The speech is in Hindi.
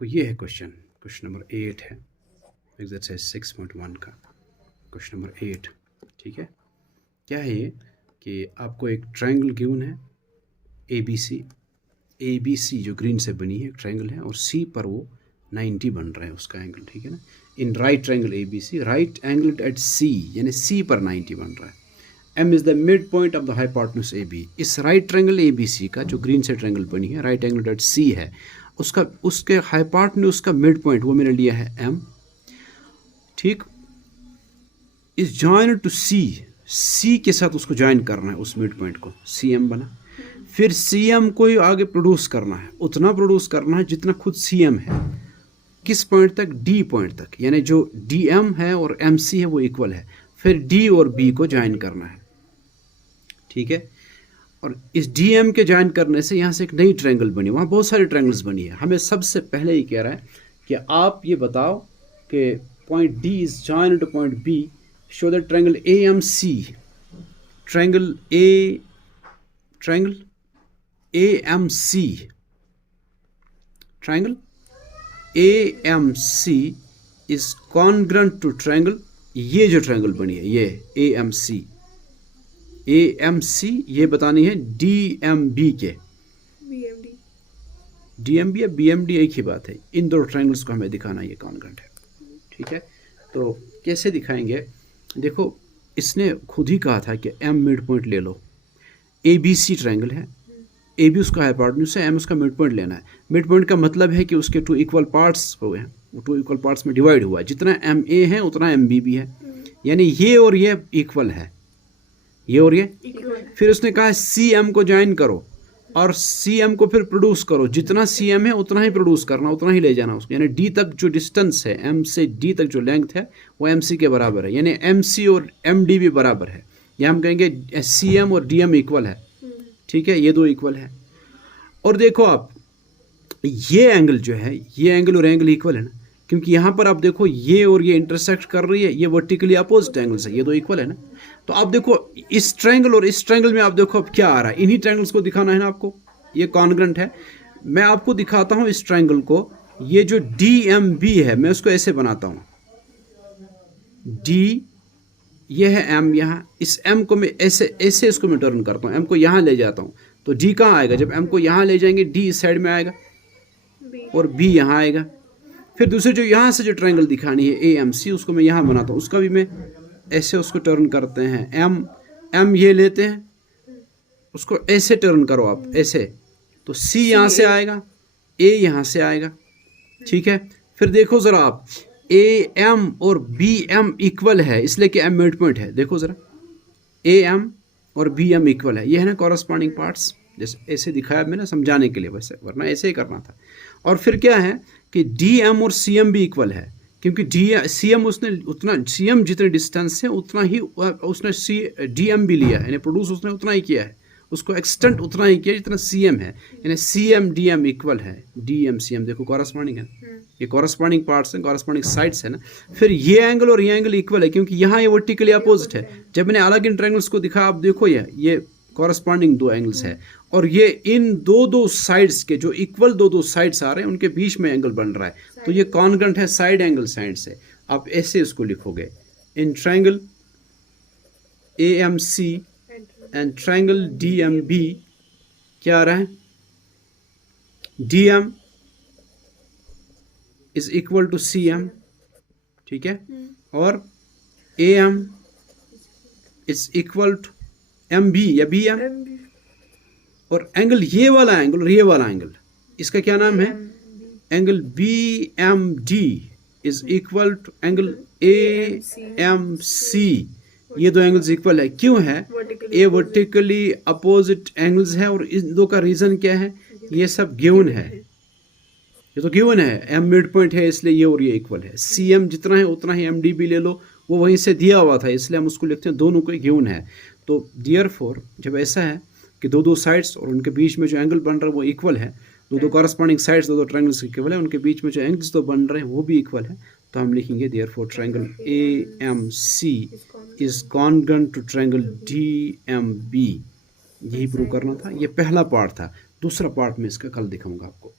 देखो ये है क्वेश्चन नंबर 8 है, एक्सरसाइज 6.1 का क्वेश्चन नंबर 8। ठीक है, क्या है ये कि आपको एक ट्रायंगल गिवन है ए बी सी जो ग्रीन से बनी है, एक ट्रायंगल है और सी पर वो 90 बन रहा है उसका एंगल। ठीक है ना, in right triangle A B C, right angle at C, यानी सी पर 90 बन रहा है। M is the mid point of the hypotenuse A B. इस right triangle A B C का जो ग्रीन से ट्रायंगल बनी है, राइट एंगल एट सी है, उसके हाइपोटेन्यूज का मिड पॉइंट वो मैंने लिया है M। ठीक, इस जॉइन टू सी के साथ उसको ज्वाइन करना है, उस मिड पॉइंट को, CM बना। फिर CM को ही आगे प्रोड्यूस करना है, उतना प्रोड्यूस करना है जितना खुद CM है। किस पॉइंट तक? D पॉइंट तक, यानी जो DM है और MC है वो इक्वल है। फिर D और B को ज्वाइन करना है। ठीक है, और इस DM के ज्वाइन करने से यहाँ से एक नई ट्रायंगल बनी, वहाँ बहुत सारी ट्रायंगल्स बनी है। हमें सबसे पहले ही कह रहा है कि आप ये बताओ कि point D is join to point B, show the triangle AMC, triangle AMC is congruent to triangle, ये जो ट्रायंगल बनी है ये AMC ये बतानी है DMB के, DMB या BMD एक ही बात है। इन दो ट्रायंगल्स को हमें दिखाना ये कॉन्ग्रुएंट है। ठीक है, तो कैसे दिखाएंगे? देखो, इसने खुद ही कहा था कि M मिड पॉइंट ले लो। ABC ट्रायंगल है, AB उसका हाइपोटेन्यूज है, M उसका मिड पॉइंट लेना है। मिड पॉइंट का मतलब है कि उसके 2 इक्वल पार्ट्स हो गए हैं, वो 2 इक्वल पार्ट्स में डिवाइड हुआ है। जितना MA है उतना MB भी है, यानी ये और ये इक्वल है, ये और ये। फिर उसने कहा CM को ज्वाइन करो और CM को फिर प्रोड्यूस करो। जितना CM है उतना ही प्रोड्यूस करना, उतना ही ले जाना उसको, यानी D तक जो डिस्टेंस है, M से D तक जो लेंथ है वो MC के बराबर है, यानी MC और MD भी बराबर है। या हम कहेंगे CM और DM इक्वल है। ठीक है, ये दो इक्वल है। और देखो आप, ये एंगल जो है, ये एंगल और एंगल इक्वल है ना, क्योंकि यहाँ पर आप देखो ये और ये इंटरसेक्ट कर रही है, ये वर्टिकली अपोजिट एंगल्स है, ये दो इक्वल है ना। तो आप देखो इस ट्रायंगल और इस ट्रायंगल में आप देखो अब क्या आ रहा है, इन्हीं ट्रायंगल्स को दिखाना है ना आपको, ये कॉन्ग्रुएंट है। मैं आपको दिखाता हूँ इस ट्रायंगल को, ये जो DMB है मैं उसको ऐसे बनाता हूँ, D ये है M यहाँ, इस M को मैं ऐसे इसको मैं टर्न करता हूँ, M को यहाँ ले जाता हूँ, तो D कहाँ आएगा? जब M को यहाँ ले जाएंगे D इस साइड में आएगा और B यहाँ आएगा। फिर दूसरे जो यहाँ से जो ट्रायंगल दिखानी है AMC, उसको मैं यहाँ बनाता हूँ, उसका भी मैं ऐसे उसको टर्न करते हैं। M ये लेते हैं, उसको ऐसे टर्न करो आप, ऐसे, तो C यहाँ से आएगा, A यहाँ से आएगा। ठीक है, फिर देखो ज़रा आप, AM और BM इक्वल है, इसलिए कि M मिड पॉइंट है। देखो ज़रा, AM और BM इक्वल है, ये है ना कॉरस्पॉन्डिंग पार्ट्स, जैसे ऐसे दिखाया मैंने समझाने के लिए, वैसे वरना ऐसे ही करना था। और फिर क्या है कि DM और CM भी इक्वल है, क्योंकि CM जितने डिस्टेंस है उतना ही उसने DM भी लिया है, यानी प्रोड्यूस उसने उतना ही किया है, उसको एक्सटेंट उतना ही किया जितना CM है, यानी CM DM इक्वल है, DM CM देखो कॉरस्पॉन्डिंग है, ये कॉरस्पॉन्डिंग पार्ट्स हैं, कॉरस्पॉन्डिंग साइड्स है ना। फिर ये एंगल और ये एंगल इक्वल है, क्योंकि यहाँ ये वर्टिकली अपोजिट है। जब मैंने अलग इन ट्रायंगल्स को दिखाया, आप देखो ये कॉरस्पॉन्डिंग दो एंगल्स है, और ये इन दो साइड्स के जो इक्वल दो साइड्स आ रहे हैं उनके बीच में एंगल बन रहा है, तो ये कॉन्ग्रुएंट है साइड एंगल साइड से। आप ऐसे इसको लिखोगे, in triangle AMC and triangle DMB क्या आ रहा है? DM is equal to CM, ठीक है, और AM is equal to MB या BM, और एंगल ये वाला एंगल और ये वाला एंगल, इसका क्या नाम है? Angle BMD is equal to angle AMC। ये दो एंगल्स इक्वल है, क्यों है? ये वर्टिकली अपोजिट एंगल्स है, और इन दो का रीजन क्या है? ये सब गिवन है, ये तो गिवन है, M मिड पॉइंट है इसलिए ये और ये इक्वल है। CM जितना है उतना ही MD भी ले लो, वो वहीं से दिया हुआ था, इसलिए हम उसको लिखते हैं, दोनों को गिवन है। तो देयरफॉर जब ऐसा है कि दो साइड्स और उनके बीच में जो एंगल बन रहा है वो इक्वल है, दो कॉरस्पॉन्डिंग साइड्स दो ट्रायंगल्स इक्वल है, उनके बीच में जो एंगल्स तो बन रहे हैं वो भी इक्वल है, तो हम लिखेंगे therefore triangle AMC is congruent to triangle DMB। यही प्रूव करना था, ये पहला पार्ट था। दूसरा पार्ट में इसका कल दिखाऊंगा आपको।